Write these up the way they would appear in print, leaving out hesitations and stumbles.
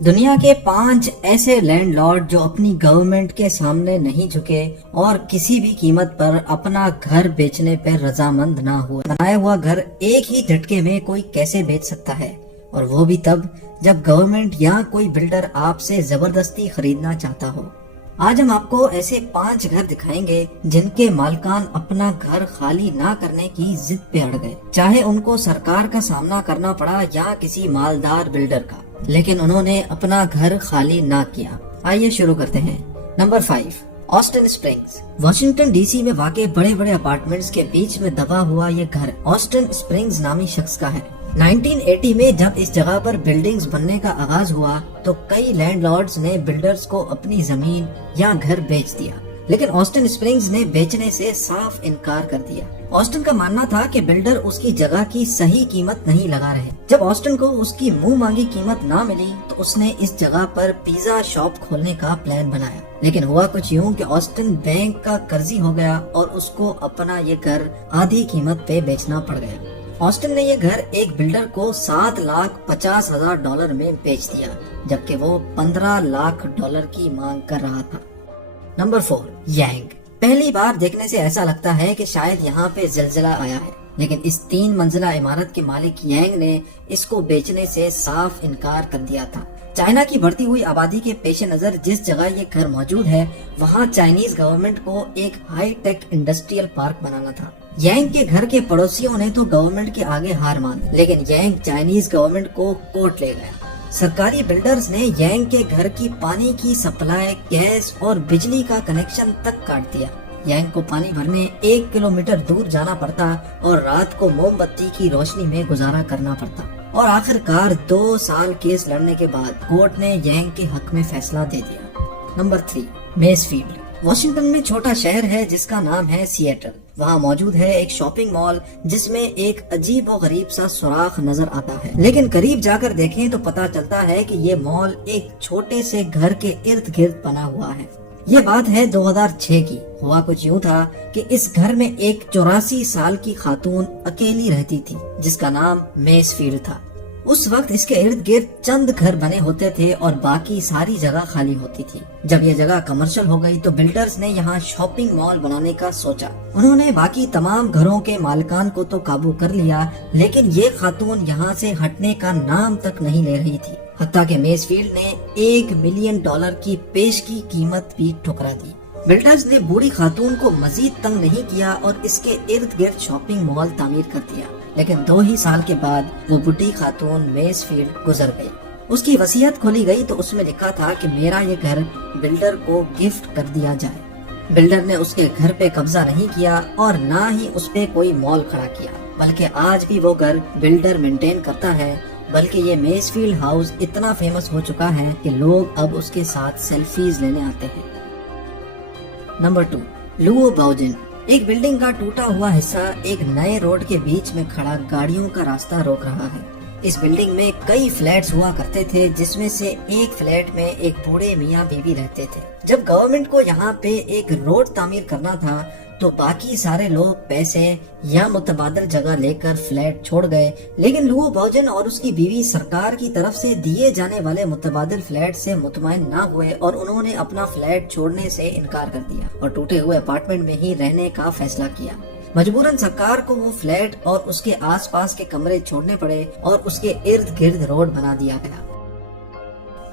دنیا کے 5 ایسے لینڈ لارڈ جو اپنی گورنمنٹ کے سامنے نہیں جھکے اور کسی بھی قیمت پر اپنا گھر بیچنے پر رضامند نہ ہوئے۔ بنایا ہوا گھر ایک ہی جھٹکے میں کوئی کیسے بیچ سکتا ہے، اور وہ بھی تب جب گورنمنٹ یا کوئی بلڈر آپ سے زبردستی خریدنا چاہتا ہو۔ آج ہم آپ کو ایسے 5 گھر دکھائیں گے جن کے مالکان اپنا گھر خالی نہ کرنے کی ضد پہ اڑ گئے، چاہے ان کو سرکار کا سامنا کرنا پڑا یا کسی مالدار بلڈر کا، لیکن انہوں نے اپنا گھر خالی نہ کیا۔ آئیے شروع کرتے ہیں۔ نمبر 5، Austin springs. Washington D C میں واقع بڑے بڑے اپارٹمنٹس کے بیچ میں دبا ہوا یہ گھر آسٹن اسپرنگز نامی شخص کا ہے۔ 1980 میں جب اس جگہ پر بلڈنگز بننے کا آغاز ہوا تو کئی لینڈ لارڈز نے بلڈرز کو اپنی زمین یا گھر بیچ دیا، لیکن آسٹن اسپرنگز نے بیچنے سے صاف انکار کر دیا۔ آسٹن کا ماننا تھا کہ بلڈر اس کی جگہ کی صحیح قیمت نہیں لگا رہے۔ جب آسٹن کو اس کی منہ مانگی قیمت نہ ملی تو اس نے اس جگہ پر پیزا شاپ کھولنے کا پلان بنایا، لیکن ہوا کچھ یوں کہ آسٹن بینک کا قرضی ہو گیا اور اس کو اپنا یہ گھر آدھی قیمت پہ بیچنا پڑ گیا۔ آسٹن نے یہ گھر ایک بلڈر کو $7,50,000 میں بیچ دیا، جبکہ وہ $15,00,000 کی مانگ کر رہا تھا۔ نمبر 4، یانگ۔ پہلی بار دیکھنے سے ایسا لگتا ہے کہ شاید یہاں پہ زلزلہ آیا ہے، لیکن اس 3 منزلہ عمارت کے مالک یانگ نے اس کو بیچنے سے صاف انکار کر دیا تھا۔ چائنا کی بڑھتی ہوئی آبادی کے پیش نظر جس جگہ یہ گھر موجود ہے وہاں چائنیز گورنمنٹ کو ایک ہائی ٹیک انڈسٹریل پارک بنانا تھا۔ یانگ کے گھر کے پڑوسیوں نے تو گورنمنٹ کے آگے ہار مان دی، لیکن یانگ چائنیز گورنمنٹ کو کورٹ لے گیا۔ سرکاری بلڈرز نے یانگ کے گھر کی پانی کی سپلائی، گیس اور بجلی کا کنیکشن تک کاٹ دیا۔ یانگ کو پانی بھرنے 1 کلومیٹر دور جانا پڑتا اور رات کو موم بتی کی روشنی میں گزارا کرنا پڑتا، اور آخر کار 2 سال کیس لڑنے کے بعد کورٹ نے یانگ کے حق میں فیصلہ دے دیا۔ Number 3، mass field. واشنگٹن میں چھوٹا شہر ہے جس کا نام ہے سیئٹل۔ وہاں موجود ہے ایک شاپنگ مال جس میں ایک عجیب و غریب سا سوراخ نظر آتا ہے، لیکن قریب جا کر دیکھیں تو پتا چلتا ہے کہ یہ مال ایک چھوٹے سے گھر کے ارد گرد بنا ہوا ہے۔ یہ بات ہے 2006 کی۔ ہوا کچھ یوں تھا کہ اس گھر میں ایک 84 سال کی خاتون اکیلی رہتی تھی جس کا نام میس فیلڈ تھا۔ اس وقت اس کے ارد گرد چند گھر بنے ہوتے تھے اور باقی ساری جگہ خالی ہوتی تھی۔ جب یہ جگہ کمرشل ہو گئی تو بلڈرز نے یہاں شاپنگ مال بنانے کا سوچا۔ انہوں نے باقی تمام گھروں کے مالکان کو تو قابو کر لیا، لیکن یہ خاتون یہاں سے ہٹنے کا نام تک نہیں لے رہی تھی، حتیٰ کہ میس فیلڈ نے $1 ملین کی پیش کی قیمت بھی ٹھکرا دی۔ بلڈرز نے بوڑھی خاتون کو مزید تنگ نہیں کیا اور اس کے ارد گرد شاپنگ مال تعمیر کر دیا، لیکن 2 ہی سال کے بعد وہ بوڑھی خاتون میس فیلڈ گزر گئی۔ اس کی وصیت کھولی گئی تو اس میں لکھا تھا کہ میرا یہ گھر بلڈر کو گفٹ کر دیا جائے۔ بلڈر نے اس کے گھر پہ قبضہ نہیں کیا اور نہ ہی اس پہ کوئی مال کھڑا کیا، بلکہ آج بھی وہ گھر بلڈر مینٹین کرتا ہے، بلکہ یہ میس فیلڈ ہاؤس اتنا فیمس ہو چکا ہے کہ لوگ اب اس کے ساتھ سیلفیز لینے آتے ہیں۔ نمبر 2، لوو باؤجن۔ ایک بلڈنگ کا ٹوٹا ہوا حصہ ایک نئے روڈ کے بیچ میں کھڑا گاڑیوں کا راستہ روک رہا ہے۔ اس بلڈنگ میں کئی فلیٹس ہوا کرتے تھے جس میں سے ایک فلیٹ میں ایک بوڑھے میاں بیوی رہتے تھے۔ جب گورنمنٹ کو یہاں پہ ایک روڈ تعمیر کرنا تھا تو باقی سارے لوگ پیسے یا متبادل جگہ لے کر فلیٹ چھوڑ گئے، لیکن لوو باؤجن اور اس کی بیوی سرکار کی طرف سے دیے جانے والے متبادل فلیٹ سے مطمئن نہ ہوئے اور انہوں نے اپنا فلیٹ چھوڑنے سے انکار کر دیا اور ٹوٹے ہوئے اپارٹمنٹ میں ہی رہنے کا فیصلہ کیا۔ مجبوراً سرکار کو وہ فلیٹ اور اس کے آس پاس کے کمرے چھوڑنے پڑے اور اس کے ارد گرد روڈ بنا دیا گیا۔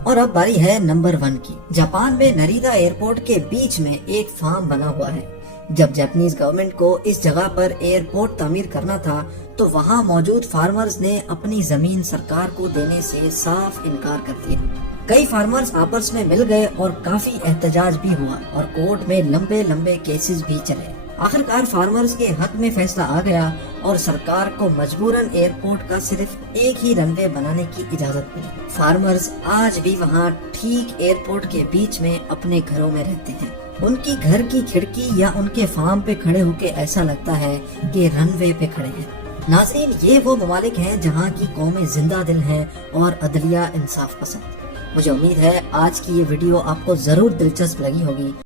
اور اب باری ہے نمبر 1 کی۔ جاپان میں نریدا ایئرپورٹ کے بیچ میں ایک فارم بنا ہوا ہے۔ جب جاپانیز گورنمنٹ کو اس جگہ پر ایئرپورٹ تعمیر کرنا تھا تو وہاں موجود فارمرز نے اپنی زمین سرکار کو دینے سے صاف انکار کر دیا۔ کئی فارمرز آپس میں مل گئے اور کافی احتجاج بھی ہوا اور کورٹ میں لمبے لمبے کیسز بھی چلے۔ آخرکار فارمرز کے حق میں فیصلہ آ گیا اور سرکار کو مجبوراً ایئرپورٹ کا صرف ایک ہی رن وے بنانے کی اجازت ملی۔ فارمرز آج بھی وہاں ٹھیک ایئرپورٹ کے بیچ میں اپنے گھروں میں رہتے ہیں۔ ان کی گھر کی کھڑکی یا ان کے فارم پہ کھڑے ہو کے ایسا لگتا ہے کہ رن وے پہ کھڑے ہیں۔ ناظرین، یہ وہ ممالک ہیں جہاں کی قومیں زندہ دل ہیں اور عدلیہ انصاف پسند۔ مجھے امید ہے آج کی یہ ویڈیو آپ کو ضرور دلچسپ لگی ہوگی۔